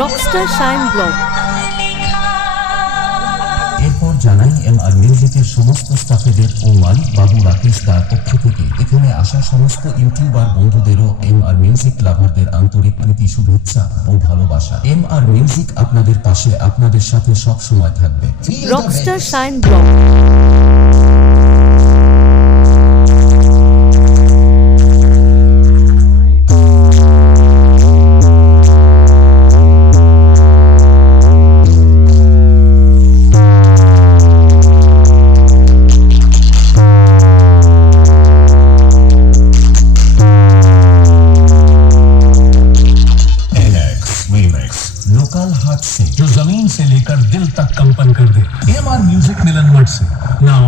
Rockstar shine blog. এরপর জানাই MR মিউজিকের সমস্ত স্টাফেদের ও মালিক বাবু রাকেশ দার পক্ষ থেকে এখানে আসা সমস্ত ইউটিউবার বন্ধুদেরও MR মিউজিক লাভারদের আন্তরিক প্রীতি, শুভেচ্ছা ও ভালোবাসা। MR মিউজিক আপনাদের পাশে, আপনাদের সাথে সব সময় থাকবে। Rockstar shine blog. लोकल हाट से जो जमीन से लेकर दिल तक कंपन कर दे। AMR म्यूजिक मिलन मठ से नाम